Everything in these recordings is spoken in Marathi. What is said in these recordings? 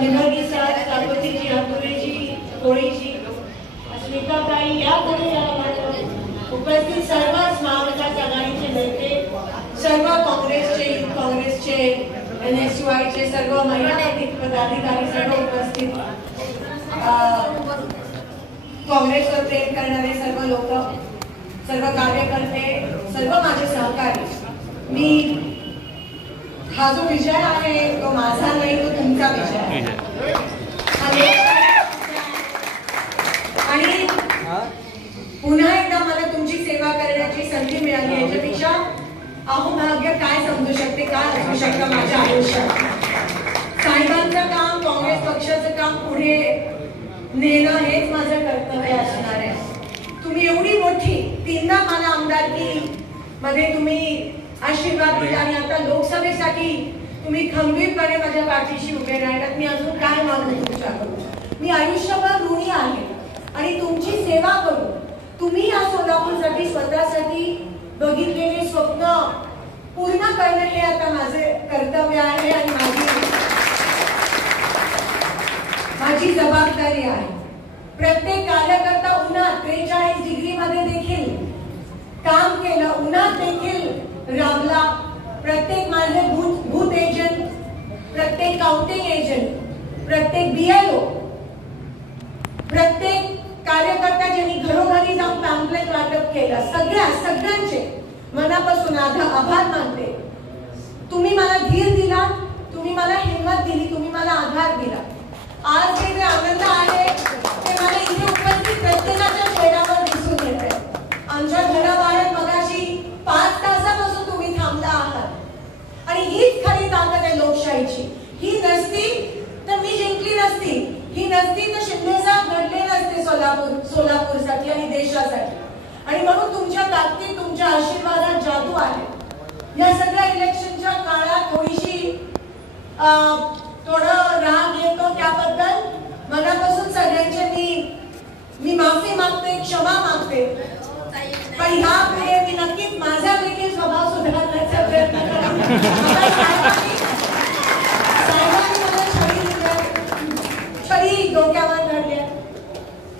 विभागीय साहेब काकोतीजी, हातुरेजी, कोळीजी, अस्मिताताई यापुढे उपस्थित सर्व महाविकास आघाडीचे नेते, सर्व काँग्रेसचे NSUI सर्व महिला पदाधिकारी, सर्व उपस्थित काँग्रेसवर प्रेम करणारे सर्व लोक, सर्व कार्यकर्ते, सर्व माझे सहकारी, मी हा जो विजय आहे तो माझा नाही, तो तुमचा विजय आहे. आणि पुन्हा एकदा मला तुमची सेवा करण्याची संधी मिळाली, याच्यापेक्षा अहोभाग्य काय समजू शकते, काय असू शकतं माझ्या आयुष्यात. साहेबांचं काम, काँग्रेस पक्षाचं काम पुढे नेणं हेच माझं कर्तव्य असणार आहे. तुम्ही एवढी मोठी 3दा मला आमदारकी मध्ये तुम्ही आशीर्वाद दिला आणि आता लोकसभेसाठी तुम्ही खंबीरपणे माझ्या पाठीशी उभे राहिलात. मी अजून काय मागू तुमच्याकडून. मी आयुष्यभर ऋणी आहे आणि तुमची सेवा करू. तुम्ही या सोलापूरसाठी स्वतःसाठी बघितलेले स्वप्न पूर्ण करणं हे आता माझे कर्तव्य आहे आणि माझी जबाबदारी आहे. प्रत्येक कार्यकर्ता उन्हात 43 डिग्री मध्ये देखील काम केलं, उन्हात देखील राबला. प्रत्येक माझे बूथ एजंट, प्रत्येक काउंटिंग एजंट, प्रत्येक BLO, प्रत्येक कार्यकर्ता ज्यांनी घरोघरी जाऊन पॅम्पलेट वाटप केलं, सगळ्यांचे मनापासून आभार मानते. तुम्ही मला धीर दिला, तुम्ही मला हिंमत दिली, तुम्ही मला आधार दिला. आज जे आनंद आहे ते मला इथे उपस्थित प्रत्येकाच्या चेहऱ्यावर दिसून येत आहे. आमच्या घराबाहेर मगाशी 5 तासापासून तुम्ही थांबला आहात आणि हीच खरी ताकद आहे लोकशाहीची. ही नसती तर मी जिंकली नसती, ही नसती तर शिंदे साहेब घडले नसते सोलापूरसाठी आणि देशासाठी. आणि म्हणून तुमच्या ताकदीत, तुमच्या आशीर्वादात जादू आहे. या सगळ्या इलेक्शनच्या काळात थोडं राग येतो, त्याबद्दल मनापासून सगळ्यांचे मी माफी मागते, क्षमा मागते. पण ह्यापुढे मी नक्कीच माझा देखील स्वभाव सुधारण्याचा प्रयत्न करेन. साहेबांनी मला छडी डोक्यावर धरले,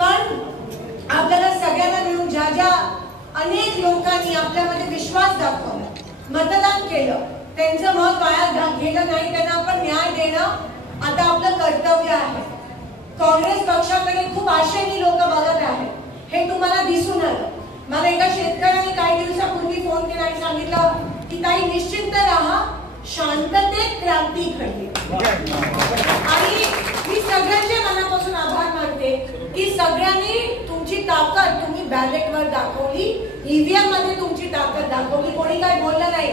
पण आपल्याला सगळ्यांना मिळून ज्या अनेक लोकांनी आपल्यामध्ये विश्वास दाखवला, मतदान केलं, त्यांचं मत वाया गेलं नाही, त्यांना आपण न्याय देणं आता आपलं कर्तव्य आहे. काँग्रेस पक्षाकडे खूप आशेने लोक बघत आहेत, हे तुम्हाला दिसून आलं. मला एका शेतकऱ्याने काही दिवसापूर्वी फोन केला आणि सांगितलं की ताई निश्चिंत राहा, शांततेत क्रांती घडली. आणि मी सगळ्यांचे मनापासून आभार मानते की सगळ्यांनी तुमची ताकद तुम्ही बॅलेटवर दाखवली, EVM मध्ये तुमची ताकद दाखवली. कोणी काय बोललं नाही.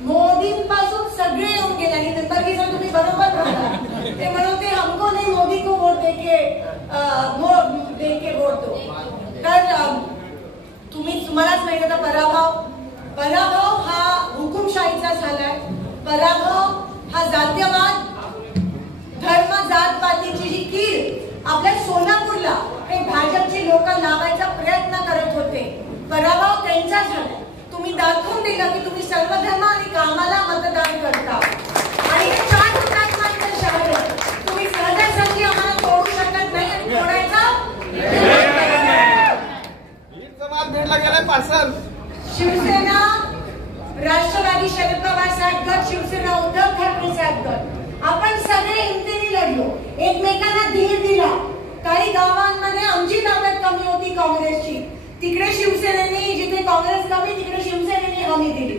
मोदींपासून सगळे येऊन गेले आणि नंतर तुम्ही बरोबर बोलला. ते म्हणते हमको नहीं मोदी को वोट देके वोट दो. तर तुम्हालाच माहिती होता पराभव हा हुकुमशाहीचा झालाय. पराभव हा जातीयवाद, धर्म, जात पातीची जी कीड आपल्या सोलापूरला हे भाजपची लोक लावायचा प्रयत्न करत होते, पराभव त्यांचा झाला. तुम्ही दाखवून दिलं की तुम्ही सर्व धर्म आणि कामाला मतदान करता. आणि हे 4 हुतात्म्यांचं शहर आहे. तुम्ही सहजासहजी आम्हाला तोडू शकत नाही आणि तोडायचा शिवसेना, राष्ट्रवादी शरद पवार साहेब गट, शिवसेना उद्धव ठाकरे साहेब गट, आपण सगळे हिमतीने लढलो, एकमेकांना धीर दिला. काही गावांमध्ये आमची ताकद कमी होती काँग्रेसची, तिकडे शिवसेनेने, जिथे काँग्रेस कमी तिकडे शिवसेनेने हमी दिली.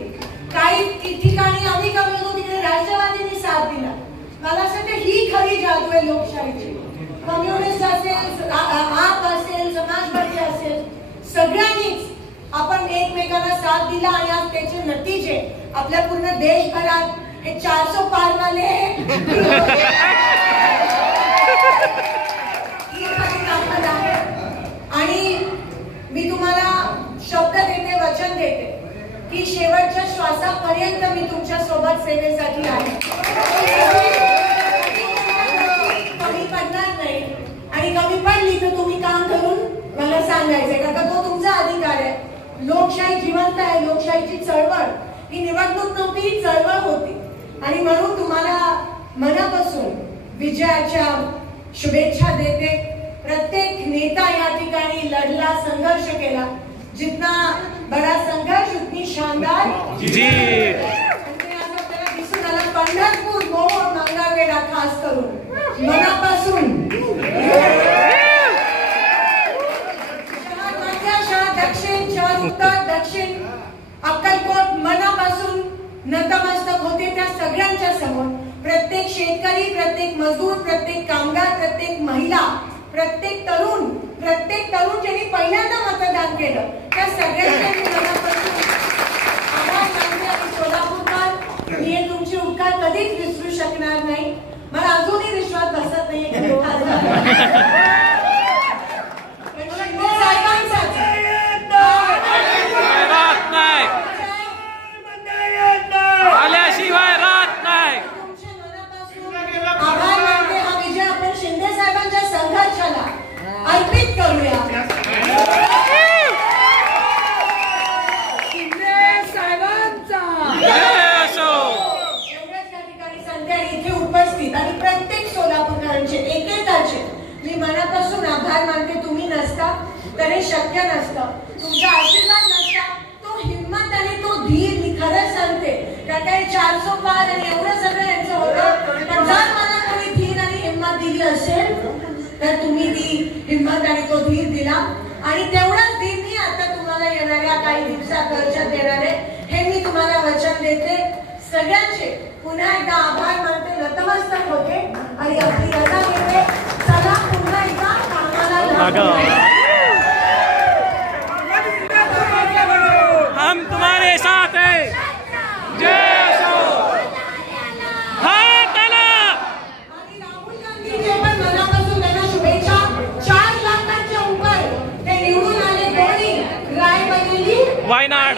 काही ठिकाणी आम्ही कमी होतो तिकडे राष्ट्रवादीने साथ दिला. मला असं वाटतं ही खरी जादू आहे लोकशाहीची. कम्युनिस्ट असेल, आप असेल, समाजवादी असेल, सगळ्यांनीच आपण एकमेकांना साथ दिला आणि आज त्याचे नतीजे आपल्या पूर्ण देशभरात हे 400 पार वाले आणि मी तुम्हाला शब्द देते, वचन देते की शेवटच्या श्वासापर्यंत मी तुमच्या सोबत सेवेसाठी आहे. कमी पडणार नाही आणि कमी पडली तर तुम्ही काम करून मला सांगायचंय, कारण तो तुमचा अधिकार आहे. लोकशाही जिवंत आहे. लोकशाहीची चळवळ ही निवडणूक नव्हती, ही चळवळ होती. आणि म्हणून तुम्हाला मनापासून विजयाच्या शुभेच्छा देते. प्रत्येक नेता या ठिकाणी लढला, संघर्ष केला. जितना बड़ा संघर्ष उतनी शानदार जीत. आपल्याला दिसून आलं. पंढरपूर, मोहोळ, मंगळवेढा खास करून मनापासून शहर मध्य, शहर दक्षिण, शहर उत्तर, दक्षिण, अक्कलकोट मनापासून नतमस्तक होते त्या सगळ्यांच्या समोर. प्रत्येक शेतकरी, प्रत्येक मजदूर, प्रत्येक कामगार, प्रत्येक महिला, प्रत्येक तरुण ज्यांनी पहिल्यांदा मतदान केलं त्या सगळ्यांच्या मनापासून आभार मानते. आणि सोलापूरकर, मी हे तुमचे उपकार कधीच विसरू शकणार नाही. मला अजूनही विश्वास बसत नाहीये की आल्याशिवाय राहत नाही. आभार मानते. हा विजय आपण शिंदे साहेबांच्या संघर्षाला अर्पित करूया. शिंदे साहेबांचा एवढ्याच या ठिकाणी संधी आणि इथे उपस्थित आणि प्रत्येक सोलापूरकरांचे एकेकाचे मी मनापासून आभार मानते. तुम्ही नसता तर हे शक्य नसतं. तुमचा आशीर्वाद नसता, तो हिंमत आणि तो धीर, मी खरंच सांगते काही 400 पार आणि एवढं सगळं यांचं होतं. पण जर मला कोणी धीर आणि हिंमत दिली असेल तर तुम्ही ती हिंमत आणि तो धीर दिला. आणि तेवढाच धीर मी आता तुम्हाला येणाऱ्या काही दिवसात वर्षात देणार आहे, हे मी तुम्हाला वचन देते. सगळ्यांचे पुन्हा एकदा आभार मानते, नतमस्तक होते आणि आपली रजा घेते. चला पुन्हा एकदा कामाला हम तुम्हारे साथ हैं. जय असो. हात आला. आणि राहुल गांधीचे पण मनापासून त्यांना शुभेच्छा. 4 लाखांच्या उपर ते निवडून आले. दोन्ही रायबरेली, वायनाड.